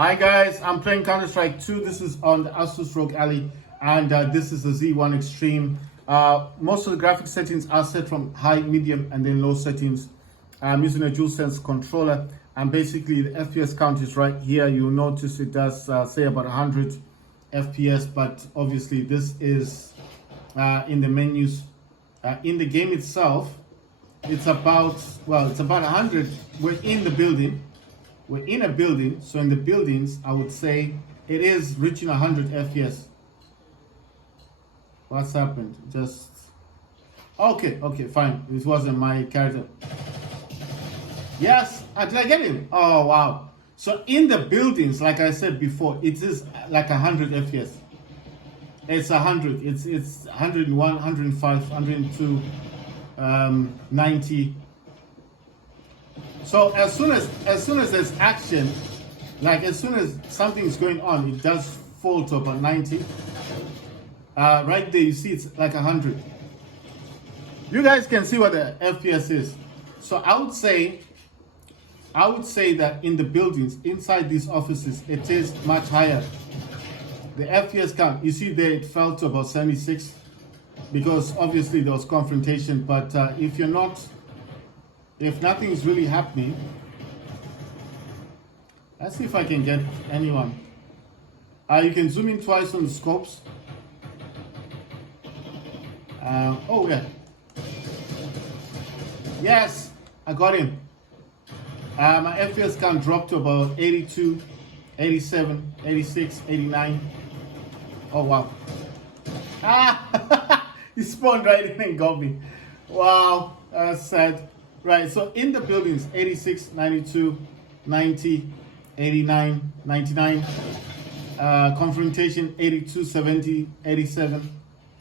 Hi guys, I'm playing Counter-Strike 2. This is on the Asus ROG Ally, and this is the Z1 Extreme. Most of the graphics settings are set from high, medium, and then low settings. I'm using a DualSense controller, and basically the FPS count is right here. You'll notice it does say about 100 FPS, but obviously this is in the menus. In the game itself, it's about 100. We're in the building. We're in a building, so in the buildings, I would say it is reaching 100 FPS. What's happened? Okay, fine. This wasn't my character. Yes, did I get him? Oh, wow. So in the buildings, like I said before, it is like 100 FPS. It's 100. It's 101, 105, 102, 90. So as soon as there's action, like as soon as something is going on, it does fall to about 90. Right there, you see it's like 100. You guys can see what the FPS is. So I would say that in the buildings, inside these offices, it is much higher. The FPS count, you see there, it fell to about 76 because obviously there was confrontation. But if nothing is really happening, let's see if I can get anyone. You can zoom in twice on the scopes. Oh yeah. Yes, I got him. My FPS count dropped to about 82, 87, 86, 89. Oh wow. He spawned right in and got me. Wow, that's sad. Right, so in the buildings, 86, 92, 90, 89, 99, confrontation, 82, 70, 87.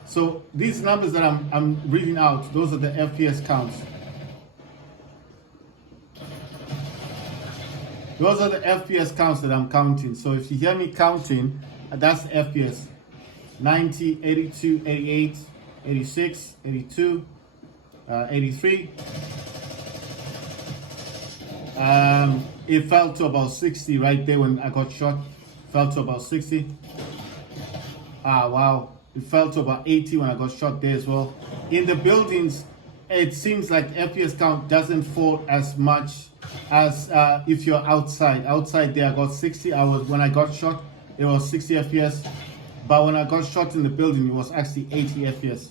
So these numbers that I'm reading out, those are the FPS counts. Those are the FPS counts that I'm counting. So if you hear me counting, that's FPS. 90, 82, 88, 86, 82, 83. It fell to about 60 right there when I got shot. Fell to about 60. Wow. It fell to about 80 when I got shot there as well. In the buildings, it seems like FPS count doesn't fall as much as if you're outside. Outside there, I got 60. When I got shot, it was 60 FPS. But when I got shot in the building, it was actually 80 FPS.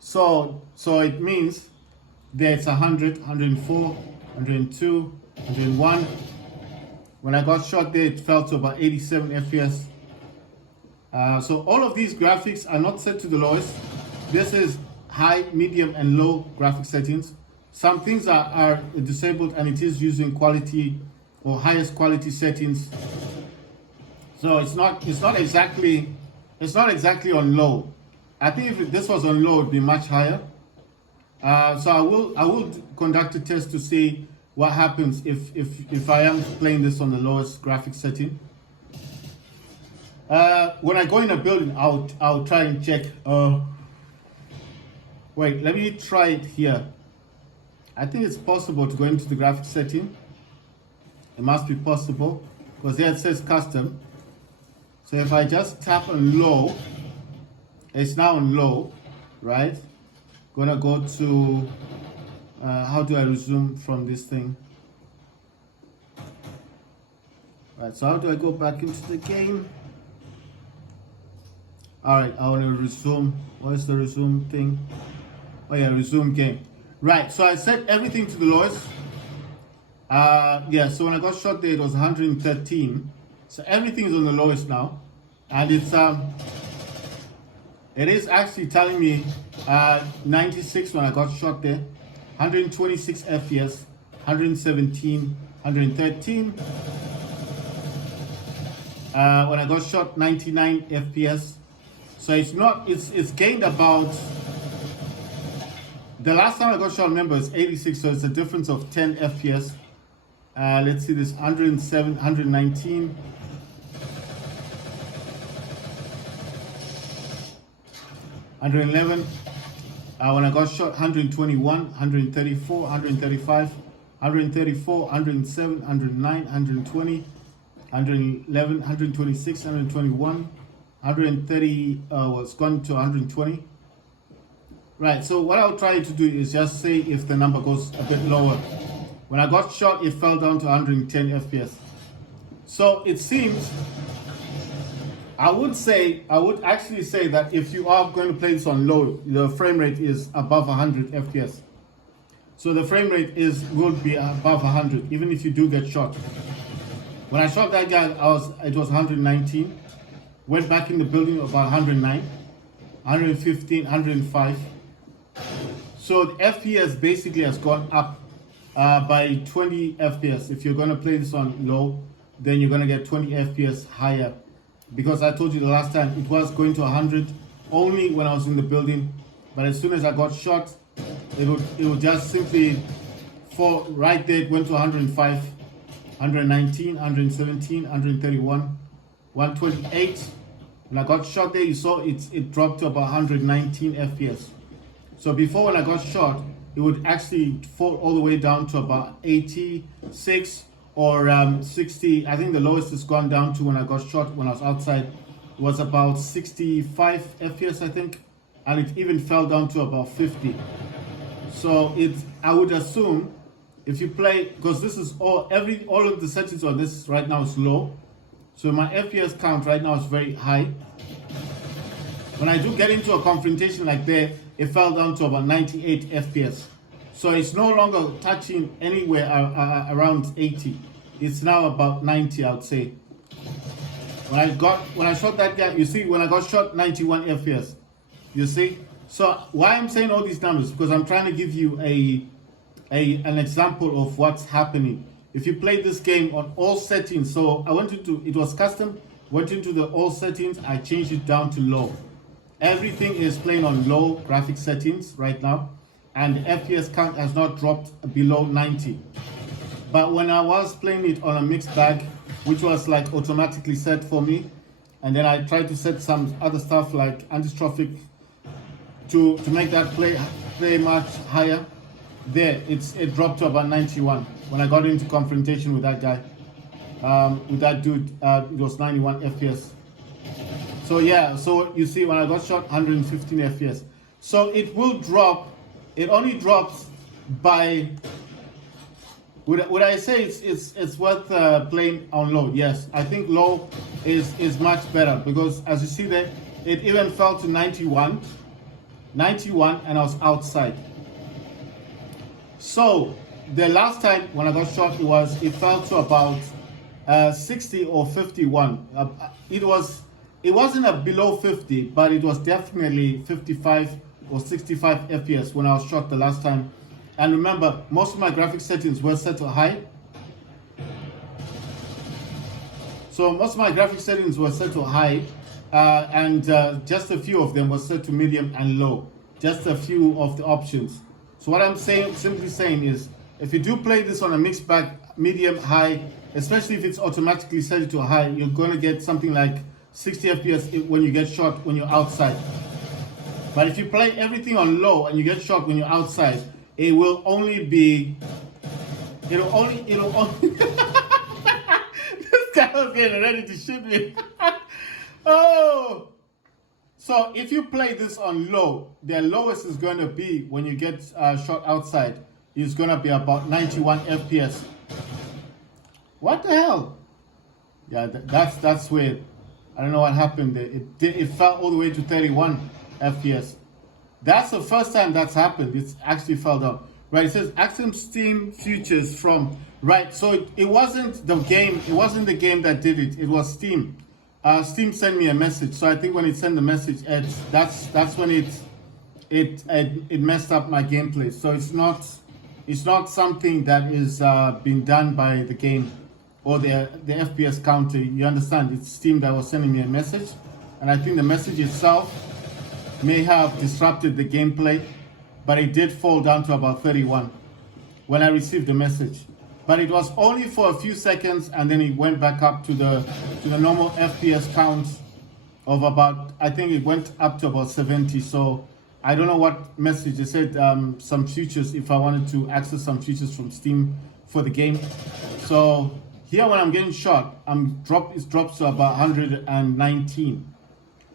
So it means there's 100, 104, 102, 101. When I got shot there, it fell to about 87 FPS. So all of these graphics are not set to the lowest. This is high, medium, and low graphic settings. Some things are disabled, and it is using quality or highest quality settings. So it's not exactly on low. I think if this was on low, it'd be much higher. So I will conduct a test to see what happens if I am playing this on the lowest graphic setting. When I go in a building, I'll try and check. Wait, let me try it here. I think it's possible to go into the graphic setting. It must be possible because there it says custom. So if I just tap on low, it's now on low, right? Gonna go to how do I resume from this thing? Right, so how do I go back into the game? All right, I want to resume. What is the resume thing? Oh yeah, resume game. Right, so I set everything to the lowest. Yeah, so when I got shot there, it was 113. So everything is on the lowest now, and it is actually telling me 96 when I got shot there, 126 FPS, 117, 113. When I got shot, 99 FPS. So it's gained about, the last time I got shot, remember, it's 86, so it's a difference of 10 FPS. Let's see this, 107, 119. 111. When I got shot, 121, 134, 135, 134, 107, 109, 120, 111, 126, 121, 130 was gone to 120. Right, so what I'll try to do is just say if the number goes a bit lower. When I got shot, it fell down to 110 FPS. So it seems, I would actually say that if you are going to play this on low, the frame rate is above 100 FPS. So the frame rate will be above 100, even if you do get shot. When I shot that guy, it was 119. Went back in the building about 109, 115, 105. So the FPS basically has gone up by 20 FPS. If you're going to play this on low, then you're going to get 20 FPS higher. Because I told you the last time, it was going to 100 only when I was in the building. But as soon as I got shot, it would just simply fall right there. It went to 105, 119, 117, 131, 128. When I got shot there, you saw it dropped to about 119 FPS. So before, when I got shot, it would actually fall all the way down to about 86 or 60. I think the lowest it's gone down to when I got shot when I was outside was about 65 FPS, I think, and it even fell down to about 50. So I would assume if you play, because this is all of the settings on this right now is low, so my FPS count right now is very high. When I do get into a confrontation like that, it fell down to about 98 FPS. So it's no longer touching anywhere around 80. It's now about 90, I would say. When I shot that guy, you see, when I got shot, 91 FPS. You see? So why I'm saying all these numbers, because I'm trying to give you an example of what's happening. If you play this game on all settings, so I went into, it was custom, went into the all settings, I changed it down to low. Everything is playing on low graphic settings right now, and the FPS count has not dropped below 90. But when I was playing it on a mixed bag, which was like automatically set for me, and then I tried to set some other stuff like anti-trophic to make that play much higher, there it dropped to about 91. When I got into confrontation with that guy, with that dude, it was 91 FPS. So yeah, so you see when I got shot, 115 FPS. So it will drop, it only drops by, would I say it's worth playing on low? Yes, I think low is much better, because as you see there, it even fell to 91, and I was outside. So the last time when I got shot, it fell to about 60 or 51. It wasn't below 50, but it was definitely 55 or 65 FPS when I was shot the last time. And remember, most of my graphic settings were set to high. So most of my graphic settings were set to high, and just a few of them were set to medium and low. Just a few of the options. So what I'm simply saying is, if you do play this on a mixed bag, medium, high, especially if it's automatically set to high, you're going to get something like 60 FPS when you get shot when you're outside. But if you play everything on low and you get shot when you're outside, it will only be, it'll only this guy was getting ready to shoot me. Oh, so if you play this on low, the lowest is going to be when you get shot outside is going to be about 91 FPS. What the hell? Yeah, that's weird. I don't know what happened there. It fell all the way to 31 FPS. That's the first time that's happened. It's actually fell down. Right, it says access Steam futures from, right, so it wasn't the game, the game that did it, it was Steam. Steam sent me a message, so I think when it sent the message, that's when it messed up my gameplay. So it's not something that is being done by the game or the FPS counter. You understand? It's Steam that was sending me a message, and I think the message itself may have disrupted the gameplay, but it did fall down to about 31 when I received the message. But it was only for a few seconds, and then it went back up to the normal FPS count of about, I think it went up to about 70. So I don't know what message it said. Some features, if I wanted to access some features from Steam, for the game. So here when I'm getting shot, it drops to about 119.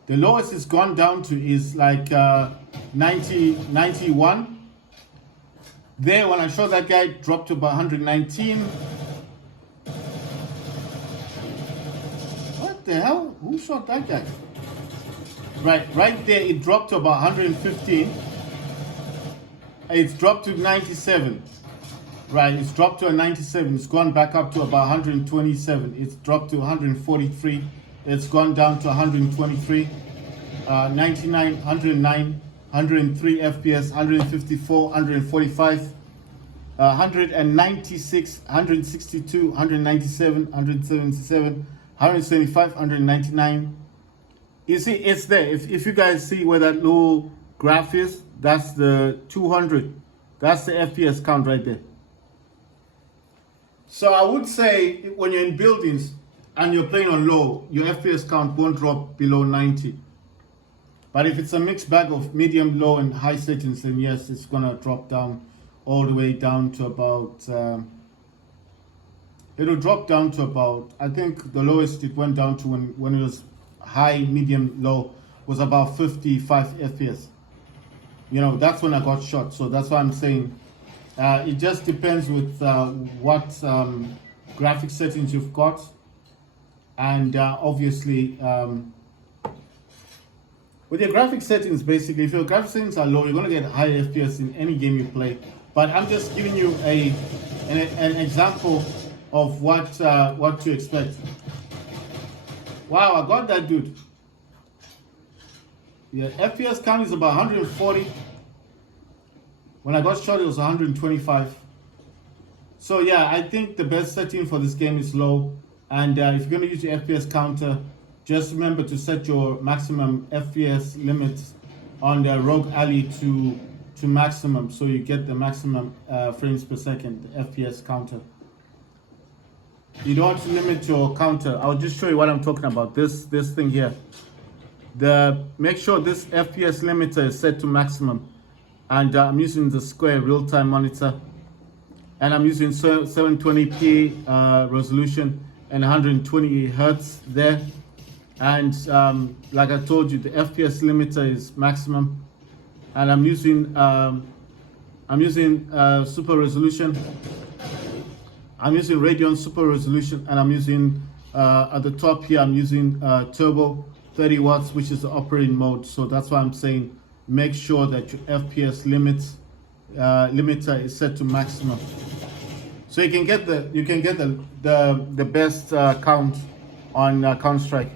The lowest it's gone down to is like 91. There, when I shot that guy, it dropped to about 119. What the hell? Who shot that guy? Right there, it dropped to about 115. It's dropped to 97. Right, it's dropped to a 97. It's gone back up to about 127. It's dropped to 143. It's gone down to 123. 99, 109, 103 FPS, 154, 145, 196, 162, 197, 177, 175, 199. You see, it's there. If you guys see where that little graph is, that's the 200. That's the FPS count right there. So I would say when you're in buildings and you're playing on low, your FPS count won't drop below 90. But if it's a mixed bag of medium, low, and high settings, then yes, it's gonna drop down all the way down to about. It'll drop down to about. I think the lowest it went down to when it was high, medium, low was about 55 FPS. You know, that's when I got shot. So that's why I'm saying it just depends with what graphic settings you've got, and obviously. With your graphic settings, basically, if your graphic settings are low, you're going to get high FPS in any game you play. But I'm just giving you an example of what to expect. Wow, I got that dude. Yeah, FPS count is about 140. When I got shot, it was 125. So yeah, I think the best setting for this game is low. And if you're going to use your FPS counter, just remember to set your maximum FPS limit on the ROG Ally to maximum, so you get the maximum frames per second, the FPS counter. You don't want to limit your counter. I'll just show you what I'm talking about. This thing here. Make sure this FPS limiter is set to maximum, and I'm using the Square real-time monitor, and I'm using 720p resolution and 120 hertz there. And like I told you, the FPS limiter is maximum, and I'm using super resolution. I'm using Radeon super resolution, and I'm using at the top here I'm using turbo 30 watts, which is the operating mode. So that's why I'm saying make sure that your FPS limiter is set to maximum, so you can get the best count on Counter-Strike.